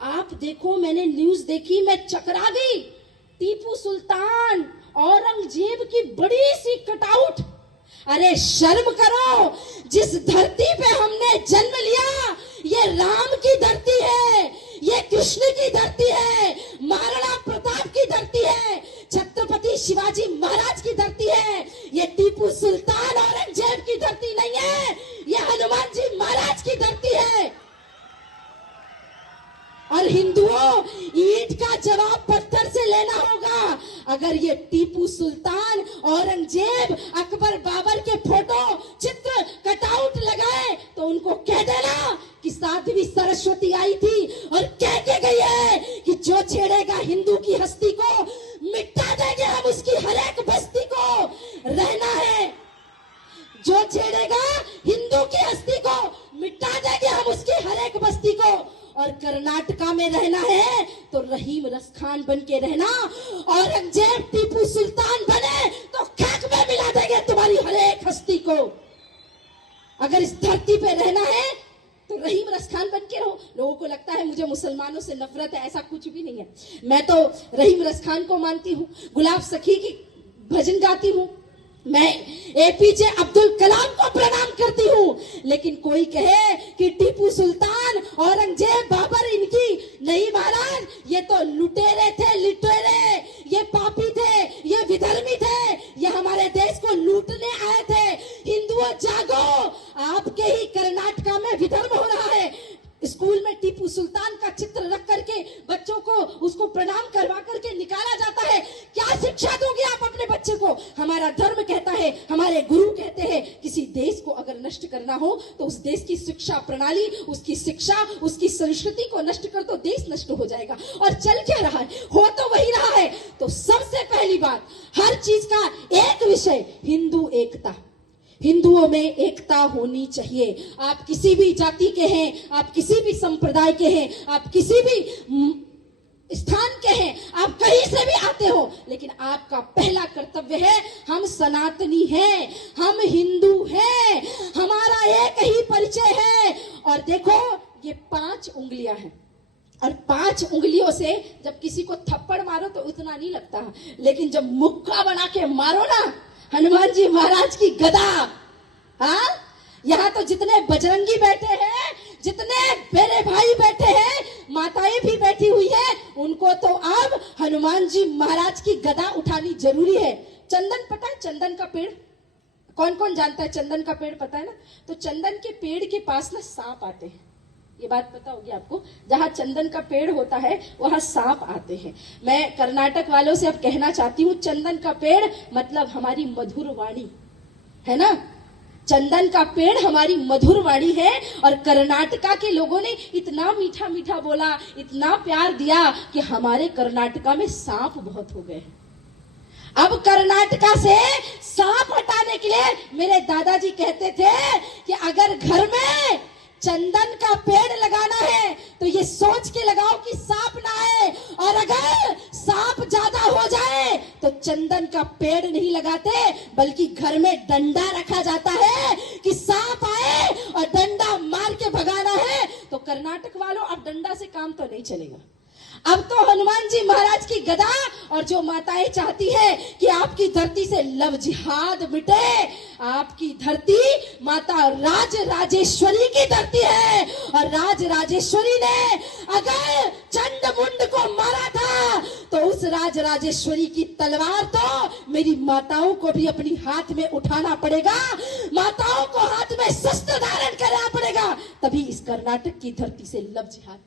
आप देखो, मैंने न्यूज देखी, मैं चकरा गई। टीपू सुल्तान, औरंगजेब की बड़ी सी कटआउट। अरे शर्म करो, जिस धरती पे हमने जन्म लिया ये राम की धरती है, ये कृष्ण की धरती है, महाराणा प्रताप की धरती है, छत्रपति शिवाजी महाराज की धरती है। ये टीपू सुल्तान औरंगजेब की धरती नहीं है, ये हनुमान जी महाराज की धरती है। और हिंदुओं, ईंट का जवाब पत्थर से लेना होगा। अगर ये टीपू सुल्तान, औरंगजेब, अकबर, बाबर के फोटो, चित्र, कटआउट लगाए तो उनको कह देना कि साध्वी सरस्वती आई थी और कह के गई है कि जो छेड़ेगा हिंदू की हस्ती को मिटा देंगे हम उसकी हर एक बस्ती को। रहना है, जो छेड़ेगा हिंदू की हस्ती को मिटा देंगे हम उसकी हर एक बस्ती को। और कर्नाटका में रहना है तो रहीम रसखान बन के रहना, औरंगजेब टीपू सुल्तान बने तो खाक में मिला देंगे तुम्हारी हर एक हस्ती को। अगर इस धरती पे रहना है तो रहीम रसखान बन के रहो। लोगों को लगता है मुझे मुसलमानों से नफरत है, ऐसा कुछ भी नहीं है। मैं तो रहीम रसखान को मानती हूँ, गुलाब सखी की भजन गाती हूँ, मैं एपीजे अब्दुल कलाम को प्रणाम करती हूँ। लेकिन कोई कहे कि टीपू सुल्तान, औरंगजेब, बाबर इनकी नहीं महाराज, ये तो लुटेरे थे, लुटेरे, ये पापी थे, ये विधर्मी थे, ये हमारे देश को लूटने आए थे। हिंदुओं जागो, आपके ही कर्नाटका में विधर्म हो रहा है। स्कूल में टीपू सुल्तान का चित्र रख करके बच्चों को उसको प्रणाम करवा करके निकाला जाता है। क्या शिक्षा दोगे आप अपने बच्चे को? हमारा धर्म कहता है, हमारे गुरु कहते हैं, किसी देश को अगर नष्ट करना हो तो उस देश की शिक्षा प्रणाली, उसकी शिक्षा, उसकी संस्कृति को नष्ट कर दो, देश नष्ट हो जाएगा। और चल क्या रहा है, हो तो वही रहा है। तो सबसे पहली बात, हर चीज का एक विषय, हिंदू एकता। हिंदुओं में एकता होनी चाहिए। आप किसी भी जाति के हैं, आप किसी भी संप्रदाय के हैं, आप किसी भी स्थान के हैं, आप कहीं से भी आते हो, लेकिन आपका पहला कर्तव्य है, हम सनातनी हैं, हम हिंदू हैं, हमारा एक ही परिचय है। और देखो, ये 5 उंगलियां हैं और 5 उंगलियों से जब किसी को थप्पड़ मारो तो उतना नहीं लगता, लेकिन जब मुक्का बना के मारो ना, हनुमान जी महाराज की गदा। हाँ, यहाँ तो जितने बजरंगी बैठे हैं, जितने मेरे भाई बैठे हैं, माताएं भी बैठी हुई है, उनको तो अब हनुमान जी महाराज की गदा उठानी जरूरी है। चंदन पता है, चंदन का पेड़ कौन कौन जानता है? चंदन का पेड़ पता है ना? तो चंदन के पेड़ के पास ना सांप आते हैं, ये बात पता होगी आपको। जहां चंदन का पेड़ होता है वहां सांप आते हैं। मैं कर्नाटक वालों से अब कहना चाहती हूँ, चंदन का पेड़ मतलब हमारी मधुर वाणी है ना। चंदन का पेड़ हमारी मधुर वाणी है। और कर्नाटका के लोगों ने इतना मीठा मीठा बोला, इतना प्यार दिया कि हमारे कर्नाटका में सांप बहुत हो गए। अब कर्नाटका से सांप हटाने के लिए मेरे दादाजी कहते थे कि अगर घर में चंदन का पेड़ लगाना है तो ये सोच के लगाओ कि सांप ना आए, और अगर सांप ज्यादा हो जाए तो चंदन का पेड़ नहीं लगाते, बल्कि घर में डंडा रखा जाता है कि सांप आए और डंडा मार के भगाना है। तो कर्नाटक वालों, अब डंडा से काम तो नहीं चलेगा, अब तो हनुमान जी महाराज की गदा। और जो माताएं चाहती है कि आपकी धरती से लव जिहाद मिटे, आपकी धरती माता राज राजेश्वरी की धरती है। और राज राजेश्वरी ने अगर चंड मुंड को मारा था तो उस राज राजेश्वरी की तलवार तो मेरी माताओं को भी अपनी हाथ में उठाना पड़ेगा, माताओं को हाथ में शस्त्र धारण करना पड़ेगा, तभी इस कर्नाटक की धरती से लव जिहाद